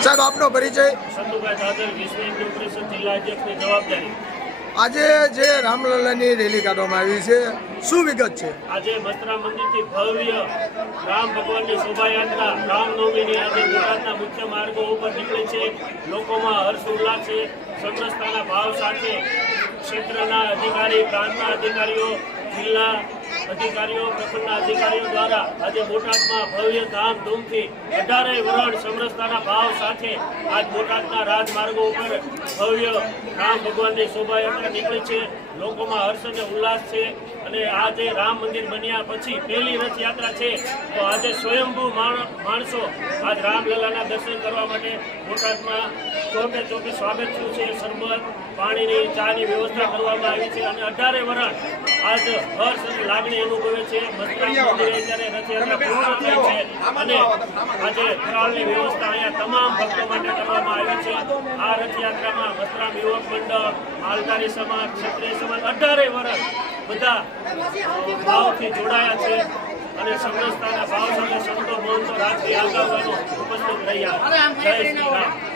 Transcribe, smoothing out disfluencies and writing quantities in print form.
સાહેબ આપનો પરિચય? સંતુભાઈ દાદર, વિશ્વ હિન્દુ પરિષદ જિલ્લા અધ્યક્ષની જવાબદારી। આજે જે રામલલ્લાની રેલી કાઢવામાં આવી છે, શું વિગત છે? આજે મથુરા મંદિરથી ભવ્ય રામ ભગવાનની શોભાયાત્રા રામનવમીની આજે ગુજરાતના મુખ્ય માર્ગો ઉપર નીકળે છે। લોકોમાં હર્ષ ઉલ્લાસ છે। સમરસતાના ભાવ સાથે ક્ષેત્રના અધિકારી, પ્રાંતના અધિકારીઓ, જિલ્લા અધિકારીઓ, પ્રખંડના અધિકારીઓ દ્વારા આજે બોટાદમાં ભવ્ય ધામધૂમથી 18 વરણ સમરસતાના ભાવ સાથે આજ બોટાદના રાજમાર્ગો ઉપર ભવ્ય રામ ભગવાનની શોભાયાત્રા નીકળી છે। લોકોમાં હર્ષ અને ઉલ્લાસ છે અને આજે રામ મંદિર બન્યા પછી પહેલી રથયાત્રા છે, તો આજે સ્વયંભૂ માણસો આજ રામલલ્લાના દર્શન કરવા માટે બોટાદમાં ચોકે ચોકે સ્વાગત થયું છે। શરબત, પાણીની, ચાની વ્યવસ્થા કરવામાં આવી છે અને 18 વરણ આજ હર્ષ અને લાગણી અનુભવે છે। મથુરા મંદિરે જ્યારે રથયાત્રા પૂર્ણ થાય છે અને આજે ફરાળની વ્યવસ્થા અહીંયા તમામ ભક્તો માટે કરવામાં આવી છે। આ રથયાત્રામાં મથુરા યુવક મંડળ, માલધારી સમાજ, ક્ષત્રિય સમાજ 18 વર્ષ બધા ભાવથી જોડાયા છે અને સમરસતાના ભાવ સાથે સંતો મહંતો રાજકીય આગેવાનો ઉપસ્થિત રહ્યા। જય શ્રી રામ।